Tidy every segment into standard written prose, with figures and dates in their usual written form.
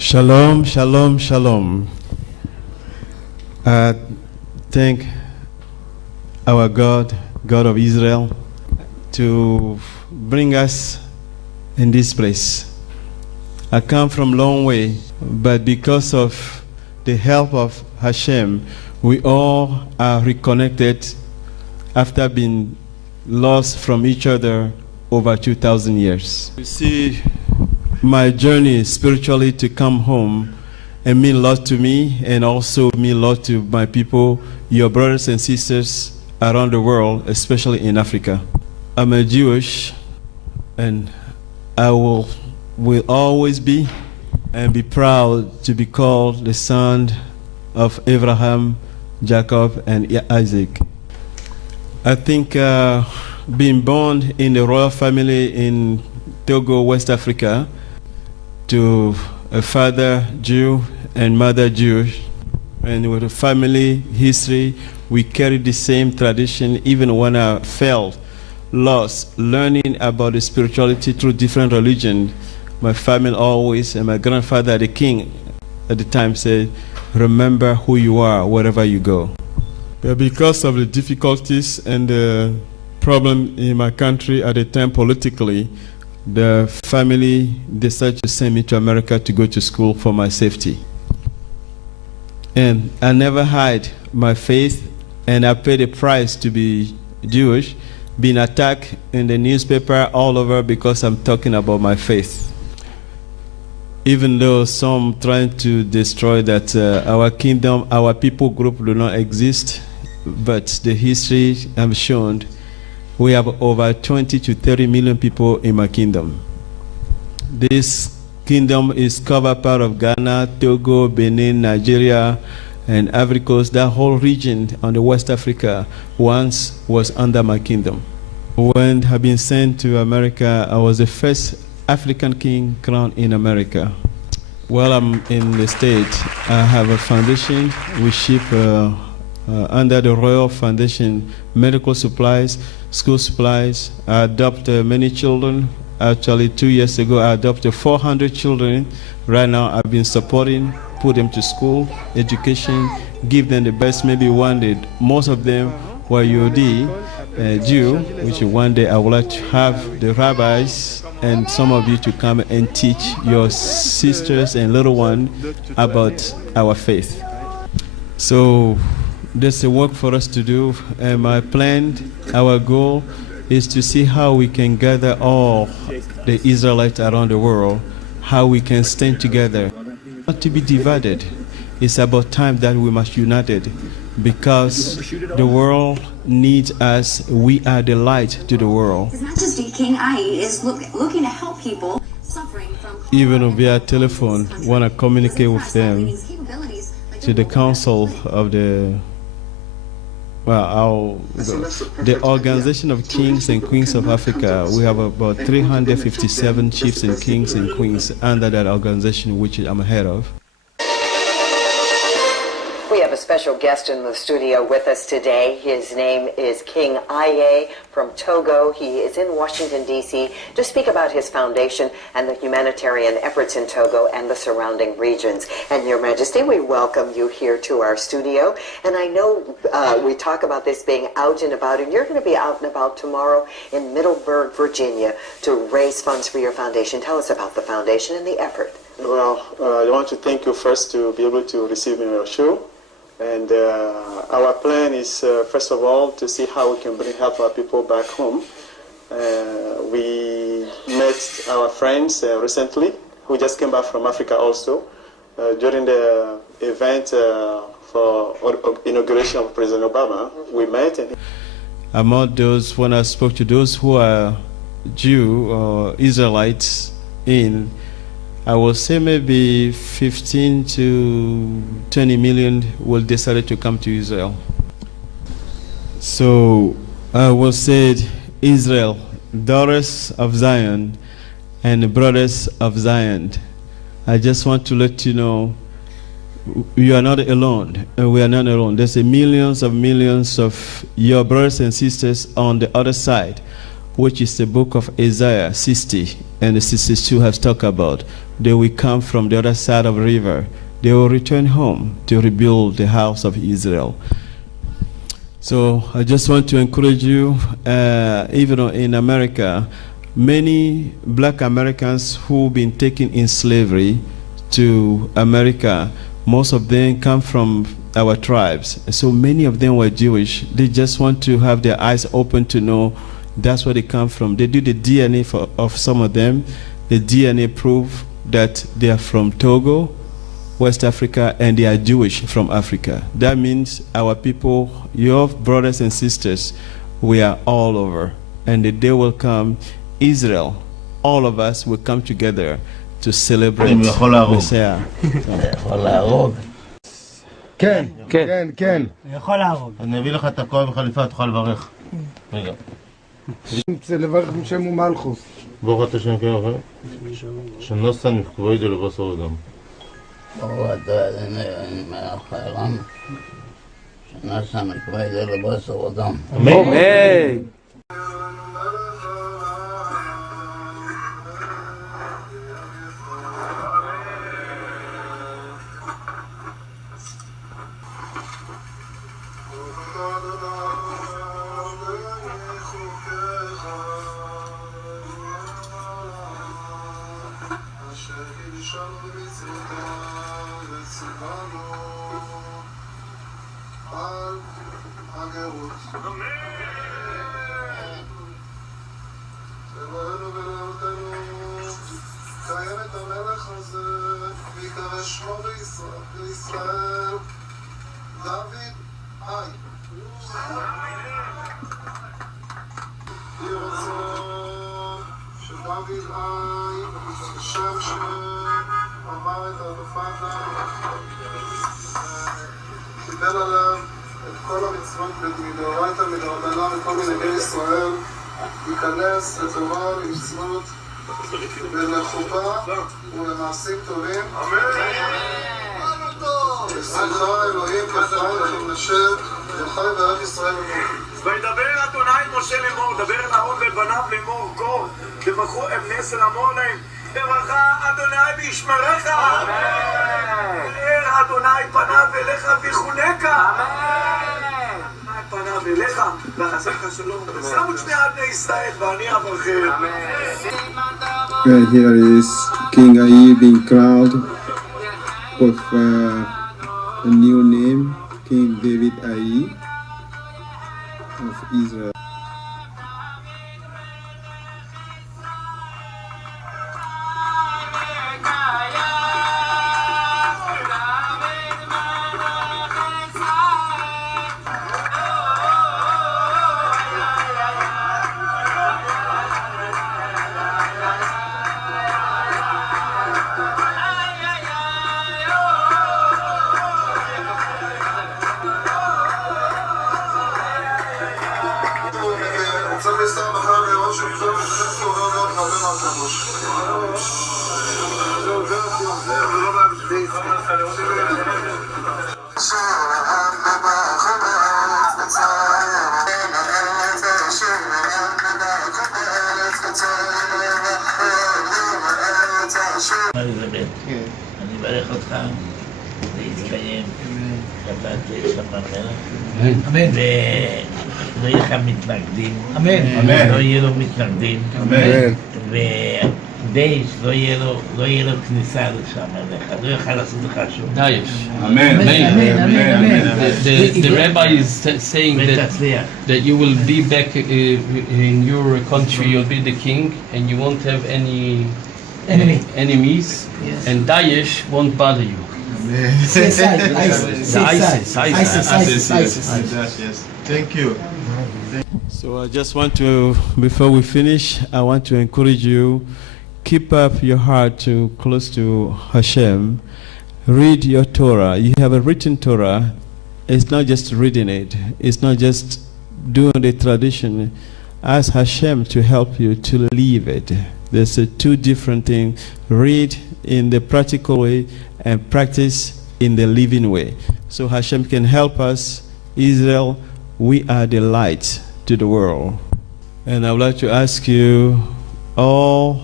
Shalom, shalom, shalom. I thank our God, God of Israel, to bring us in this place. I come from a long way, but because of the help of Hashem, we all are reconnected after being lost from each other over 2,000 years. You see, my journey spiritually to come home and mean a lot to me and also mean a lot to my people, your brothers and sisters around the world, especially in Africa. I'm a Jewish, and I will always be and be proud to be called the son of Abraham, Jacob, and Isaac. I think being born in the royal family in Togo, West Africa, to a father Jew and mother Jewish, and with a family history, we carry the same tradition. Even when I felt lost, learning about the spirituality through different religions, my family always, and my grandfather, the king at the time, said, remember who you are wherever you go. But because of the difficulties and the problem in my country at the time politically, the family decided to send me to America to go to school for my safety. And I never hide my faith, and I paid a price to be Jewish, being attacked in the newspaper all over because I'm talking about my faith. Even though some trying to destroy that our kingdom, our people group do not exist, but the history have shown we have over 20 to 30 million people in my kingdom. This kingdom is covered part of Ghana, Togo, Benin, Nigeria, and Ivory Coast. That whole region on the West Africa once was under my kingdom. When I've been sent to America, I was the first African king crowned in America. While I'm in the States, I have a foundation. We ship under the Royal Foundation medical supplies, school supplies. I adopt many children. Actually, 2 years ago, I adopted 400 children. Right now, I've been supporting, put them to school, education, give them the best. Maybe one day, most of them were Yehudi, Jew, which one day I would like to have the rabbis and some of you to come and teach your sisters and little ones about our faith. So there's a work for us to do, and my plan, our goal, is to see how we can gather all the Israelites around the world, how we can stand together, not to be divided. It's about time that we must be united, because the world needs us. We are the light to the world. His Majesty King Ayayi is looking to help people suffering from... Even via telephone, want to communicate with them to the council of the Organization of Kings and Queens of Africa. We have about 357 chiefs and kings and queens under that organization, which I'm head of. We have a special guest in the studio with us today. His name is King Ayayi from Togo. He is in Washington, D.C. to speak about his foundation and the humanitarian efforts in Togo and the surrounding regions. And Your Majesty, we welcome you here to our studio. And I know we talk about this being out and about, and you're going to be out and about tomorrow in Middleburg, Virginia, to raise funds for your foundation. Tell us about the foundation and the effort. Well, I want to thank you first to be able to receive me on your show. And our plan is, first of all, to see how we can help our people back home. We met our friends recently, who just came back from Africa also, during the event for inauguration of President Obama. We met. And among those, when I spoke to those who are Jew or Israelites I will say maybe 15 to 20 million will decide to come to Israel. So I will say, Israel, daughters of Zion and brothers of Zion, I just want to let you know, you are not alone, and we are not alone. There's millions of your brothers and sisters on the other side which is the book of Isaiah 60 and the 62 has talked about. They will come from the other side of the river. They will return home to rebuild the house of Israel. So I just want to encourage you, even in America, many black Americans who've been taken in slavery to America, most of them come from our tribes. So many of them were Jewish. They just want to have their eyes open to know that's where they come from. They do the DNA of some of them. The DNA prove that they are from Togo, West Africa, and they are Jewish from Africa. That means our people, your brothers and sisters, we are all over. And the day will come, Israel, all of us will come together to celebrate Messiah. כן, כן, כן. אני יכול להרוג. אני אביא לך את הכוח וחליפה, תוכל לברך. רגע. רוצה לברך בשם ומלכות. ברוך אתה שם כן אחר. שנוסן מכתב לבשר אדם. ברוך אתה אדוני מלך העולם. שנוסן מכתב לבשר אדם. אמן. שמו בישראל, דויד, יהי רצון שדויד כשם שאמר את המלוכה, קיבל עליו את כל המצוות מדאורייתא מדרבנן וכל מנהגי ישראל, ייכנס לתורה למצוות ולחופה ולמעשים טובים. בשמחה אלוהים כפיים לכם נשב וחי בארץ ישראל אמור. וידבר אדוני את משה לאמור, דבר אל אהרון ובניו לאמור, כה תברכו את נס אל אמור להם, ברכה אדוני וישמרך, האר אדוני פניו אליך ויחונקה, פניו אליך ועשך שלום, ושמו שני בני ישראל ואני אברכם. And here is King Ayayi being crowned with a new name, King David Ayayi of Israel. אני מברך אותך להתקיים שבת לשמחת ולא יהיה לך מתנגדים, לא יהיה לו מתנגדים, ודייש לא יהיה לו כניסה לשם אליך, לא יוכל לעשות לך שום. דייש. אמן. The rabbi is saying that you will be back in your country, you'll be the king and you won't have any enemies, and Daesh won't bother you. Yes. Thank you. So I just want to, before we finish, I want to encourage you, keep up your heart to close to Hashem. Read your Torah. You have a written Torah. It's not just reading it. It's not just doing the tradition. Ask Hashem to help you to live it. There's two different things. Read in the practical way and practice in the living way. So Hashem can help us. Israel, we are the light to the world. And I would like to ask you, all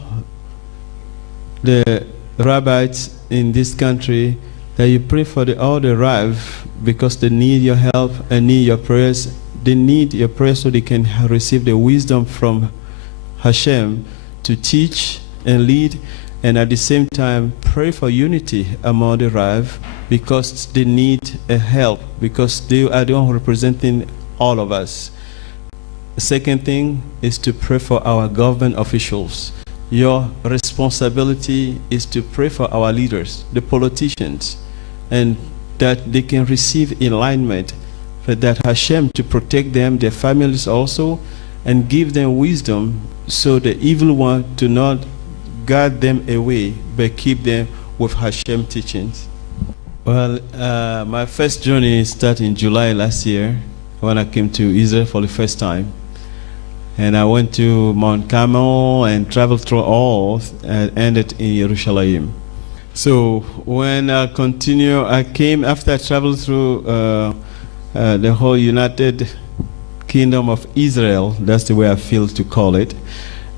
the rabbis in this country, that you pray for all the Rav, because they need your help and need your prayers. They need your prayers so they can receive the wisdom from Hashem to teach and lead, and at the same time pray for unity among the Rav, because they need a help, because they are the one representing all of us. The second thing is to pray for our government officials. Your responsibility is to pray for our leaders, the politicians, and that they can receive alignment, for that Hashem to protect them, their families also, and give them wisdom, so the evil one do not guard them away, but keep them with Hashem teachings. Well, my first journey started in July last year, when I came to Israel for the first time. And I went to Mount Carmel and traveled through all and ended in Jerusalem. So when I continue, I came after I traveled through the whole United Kingdom of Israel. That's the way I feel to call it.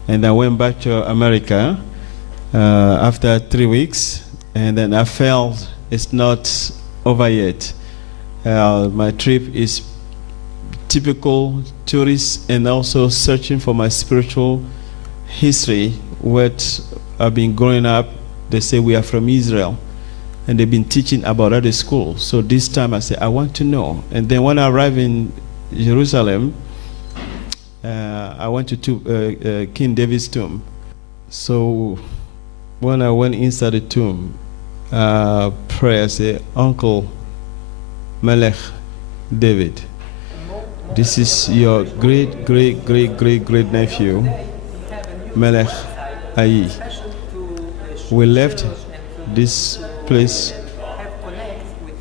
And I went back to America after 3 weeks. And then I felt it's not over yet. My trip is typical tourist and also searching for my spiritual history. What I've been growing up, they say we are from Israel, and they've been teaching about other schools. So this time I said, I want to know. And then when I arrived in Jerusalem, I went to King David's tomb. So when I went inside the tomb, pray, I said, Uncle Melech David, this is your great nephew, Melech Ayayi. We left this place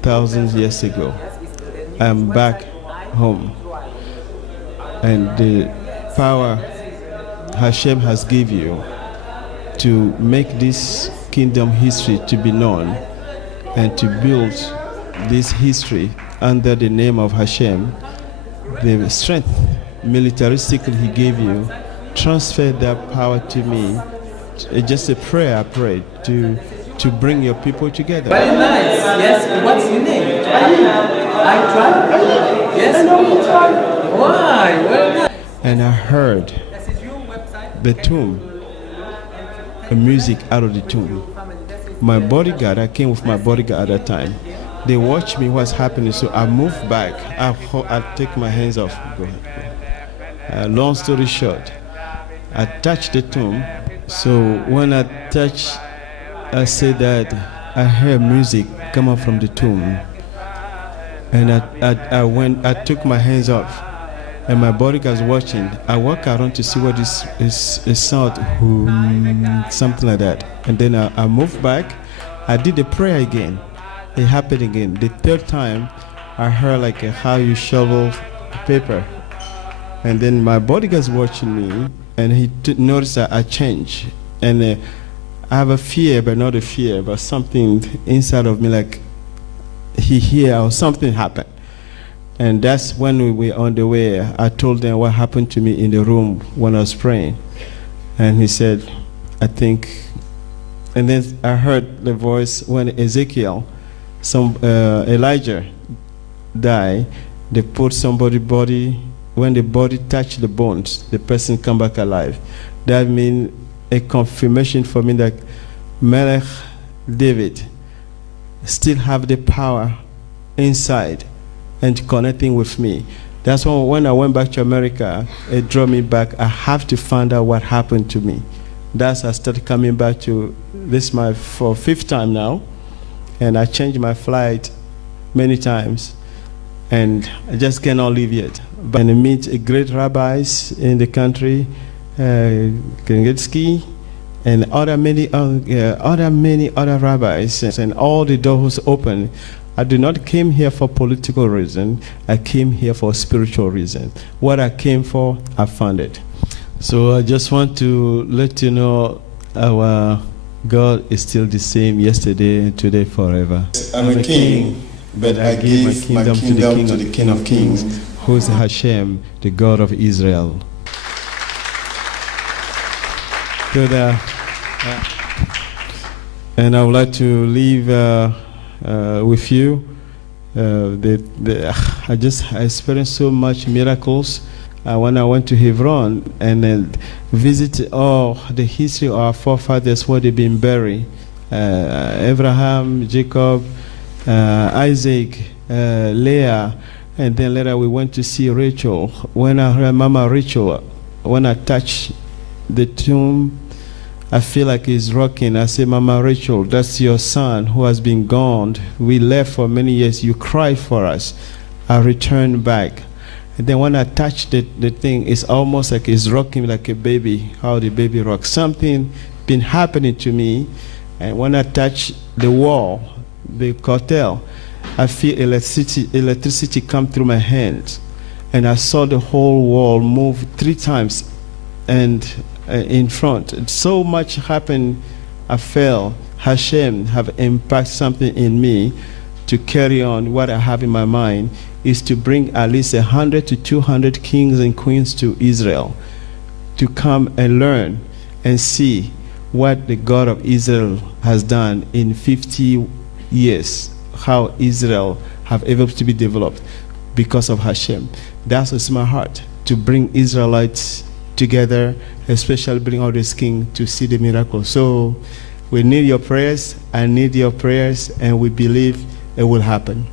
thousands of years ago. I'm back home. And the power Hashem has given you to make this kingdom history to be known and to build this history under the name of Hashem, the strength militaristically he gave you, transfer that power to me. It's just a prayer I prayed to bring your people together. Very nice. Yes. What's your name? I try. Yes. Why? Very nice. And I heard the tomb, the music out of the tomb. My bodyguard, I came with my bodyguard at that time. They watched me what's happening, so I moved back. I take my hands off. Go ahead. Long story short, I touched the tomb. So when I touched, I said that I heard music coming from the tomb, and I took my hands off, and my bodyguard was watching. I walked around to see what is sound, something like that, and then I moved back. I did the prayer again. It happened again. The third time, I heard like how you shovel paper, and then my bodyguard's watching me, and he noticed that I changed, and I have a fear, but not a fear, but something inside of me, like he hear or something happened. And that's when we were on the way. I told them what happened to me in the room when I was praying, and he said, I think. And then I heard the voice when Ezekiel, Elijah died, they put somebody's body, when the body touched the bones, the person come back alive. That means a confirmation for me that Melech David still have the power inside and connecting with me. That's why when I went back to America, it drew me back. I have to find out what happened to me. That's I started coming back to this for 5th time now. And I changed my flight many times, and I just cannot leave yet. But I meet great rabbis in the country, Kengetsky, and many other rabbis, and all the doors open. I did not came here for political reason. I came here for spiritual reason. What I came for, I found it. So I just want to let you know our God is still the same yesterday, today, forever. I'm a king, but I give my kingdom to the King of Kings, who is Hashem, the God of Israel. Good. And I would like to leave with you. I experienced so much miracles when I went to Hebron and visited all the history of our forefathers where they've been buried. Abraham, Jacob, Isaac, Leah, and then later we went to see Rachel. When I heard Mama Rachel, when I touched the tomb, I feel like it's rocking. I say, Mama Rachel, that's your son who has been gone. We left for many years. You cried for us. I returned back. And then when I touch the thing, it's almost like it's rocking like a baby, how the baby rocks. Something been happening to me. And when I touch the wall, the cartel, I feel electricity come through my hands. And I saw the whole wall move 3 times and in front. So much happened. I felt Hashem have impacted something in me to carry on. What I have in my mind is to bring at least 100 to 200 kings and queens to Israel to come and learn and see what the God of Israel has done in 50 years, how Israel have able to be developed because of Hashem. That's what's in my heart, to bring Israelites together, especially bring all these kings to see the miracle. So we need your prayers, I need your prayers, and we believe it will happen.